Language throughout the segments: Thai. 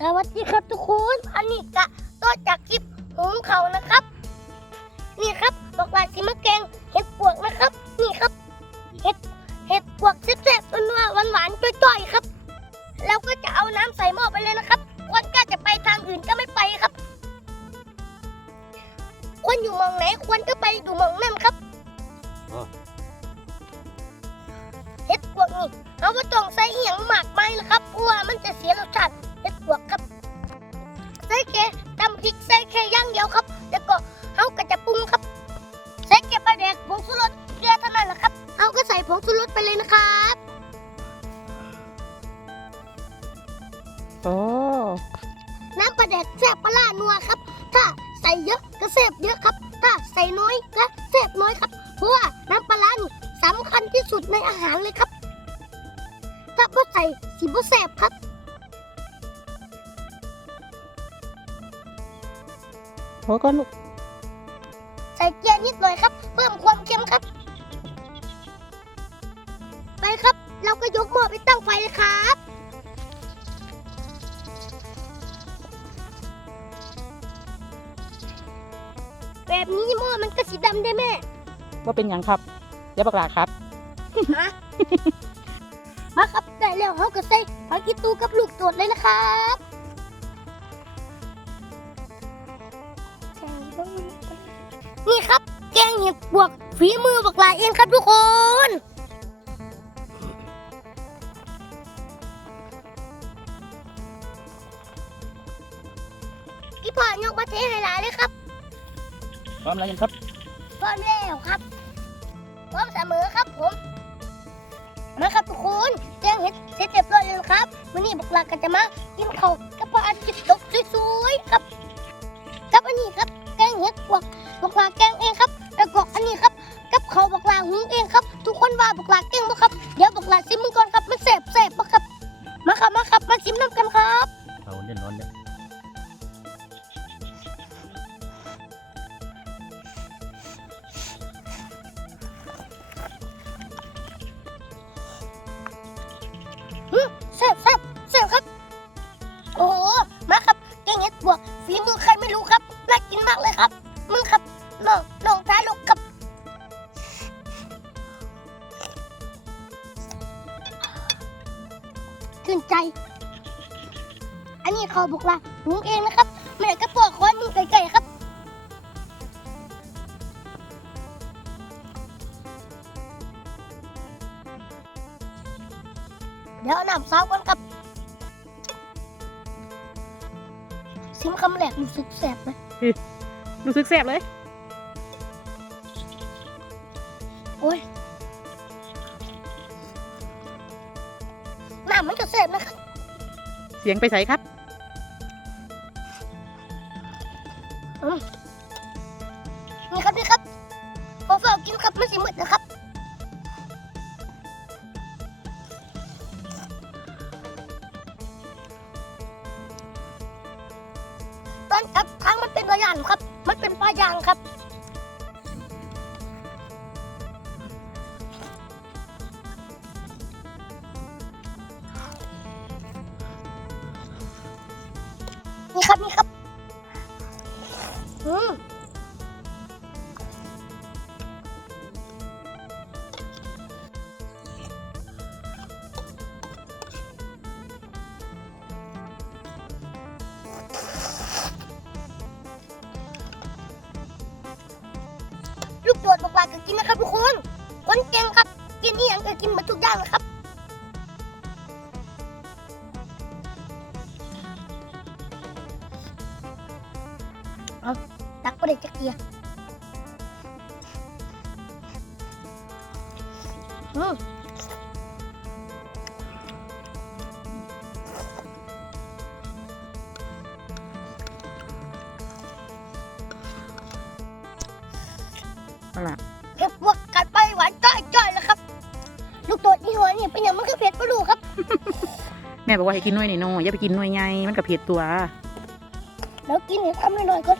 สวัสดีครับทุกคนอันนี้กะต่อจากคลิปหุงเขาวนะครับ นี่ครับบอกว่าสิมาแกงเห็ดปวกนะครับ นี่ครับ เห็ดเห็ดปวกแซ่บๆนัวๆหวานๆจ่อยๆครับ แล้วก็จะเอาน้ำใส่หม้อไปเลยนะครับ คนก็จะไปทางอื่นก็ไม่ไปครับ คนอยู่หมองไหนควรก็ไปอยู่หมองนั่นครับอ๋อเห็ดปวกนี่เอาไ่ต้องใส่อหยังมากมายนะครับเพราะว่ามันจะเสียรสชาติ เห็ดปวกครับใส่แค่ตำพริกใส่แค่อย่างเดียวครับ แล้วก็เขาก็จะปรุงครับ ใส่แค่ปลาแดกผงชูรสเกลือเท่านั้นแหละครับเขาก็ใส่ผงชูรสไปเลยนะครับโอ้น้ำปลาแดกแซ่บปลาล่านัวครับ ถ้าใส่เยอะก็แซ่บเยอะครับ ถ้าใส่น้อ โหก็ลูกใส่เกลือนิดหน่อยครับ เพิ่มความเค็มครับ ไปครับ เราก็ยกหม้อไปตั้งไฟเลยครับแบบนี้หม้อมันก็สีดำได้แม่ว่าเป็นหยังครับเดี๋ยวบักหลาครับฮะมาครับได้แล้วเขาก็ใส่ผักกีตูกับลูกโดดเลยนะครับ นี่ครับ แกงเห็ดบวกฝีมือบักหลายเองครับทุกคนพี่พ่อยกมาเทให้หลานเลยครับ พร้อมแล้วยังครับ พร้อมแล้วครับ พร้อมเสมอครับผมมาครับทุกคนแกงเห็ดเสร็จเรียบร้อยแล้วนะครับวันนี้บักหลากันจะมากินข้าวกับปลาอันจิตตกสวยๆครับกับอันนี้ครับ แกงเห็ดบวกบักหลาแกงเองครับแล้วก็อันนี้ครับกับเขาวบักหลาหุงเองครับ ทุกคนว่าบักหลาเก่งปะครับเดี๋ยวบักหลาชิมมึงก่อนครับมันแสบแสบปะครับ มาครับมาครับมาชิมน้ำกันครับเอาเล่นร้อนเนี่ยแซ่บแซ่บแซ่บครับ โอ้โหมาครับแกงเห็ดบวกฝีมือใครไม่รู้ครับน่ากินมากเลยครับมึงครับ ว่าหุงเองนะครับแม่ก็ปอกคอนมึงไก่ๆครับเดี๋ยวเอาน้ำซาวก่อนครับซิมคำแรกรู้สึกแสบไหมรู้สึกแซ่บเลย โอ้ยน้ำมันจะแสบนะครับ เสียงไปใส่ครับ มังครับ นี่ครับ นี่ครับ อืม กโดดบอกว่าก็กินนะครับทุกคน คนเก่งครับ กินนี่ย่างก็กินหมาทุกอย่างนะครับเอาตักไปเลยจักเกียร์อืมเอาล่ะ เผ็ดบวกกัดไปหวานจ้อยๆแล้วครับ ลูกโดดนี่หัวนี่เป็นอย่างมันคือเผ็ดไม่รู้ครับแม่บอกว่าให้กินหน่วยนี่น้อยอย่าไปกินหน่วยใหญ่มันกับเผ็ดตัว แล้วกินให้ทำหน่อยๆก่อน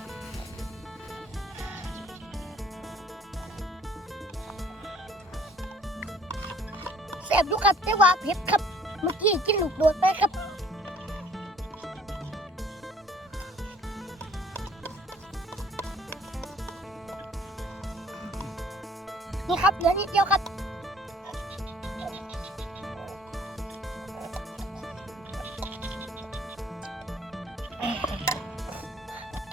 แซ่บอยู่ครับแต่ว่าเผ็ดครับ เมื่อกี้กินลูกโดดไปครับ นี่ครับเหลือนิดเดียวครับ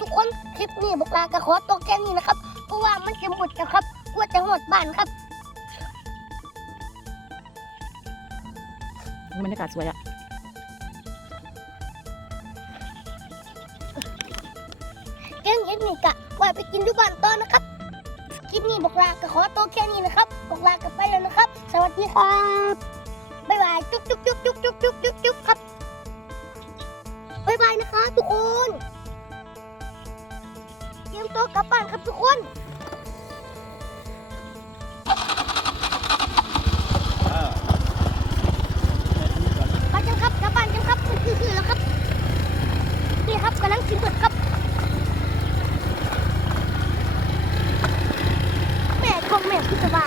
ทุกคนคลิปนี้บอกลาก็ขอตัวแค่นี้นะครับ เพราะว่ามันจะหมดแล้วครับกลัวจะหมดบ้านครับบรรยากาศสวยอะแกงเห็ดนี่กะว่าไปกินที่บ้านต่อนะครับ คลิปนี้บอกลาก็ขอตัวแค่นี้นะครับบอกลากันไปแล้วนะครับ สวัสดีครับบ๊ายบายจุ๊บจุ๊บจุ๊บจุ๊บจุ๊บจุ๊บจุ๊บจุ๊บครับบ๊ายบายนะคะทุกคนเตรียมตัวกลับบ้านครับทุกคน 你走吧？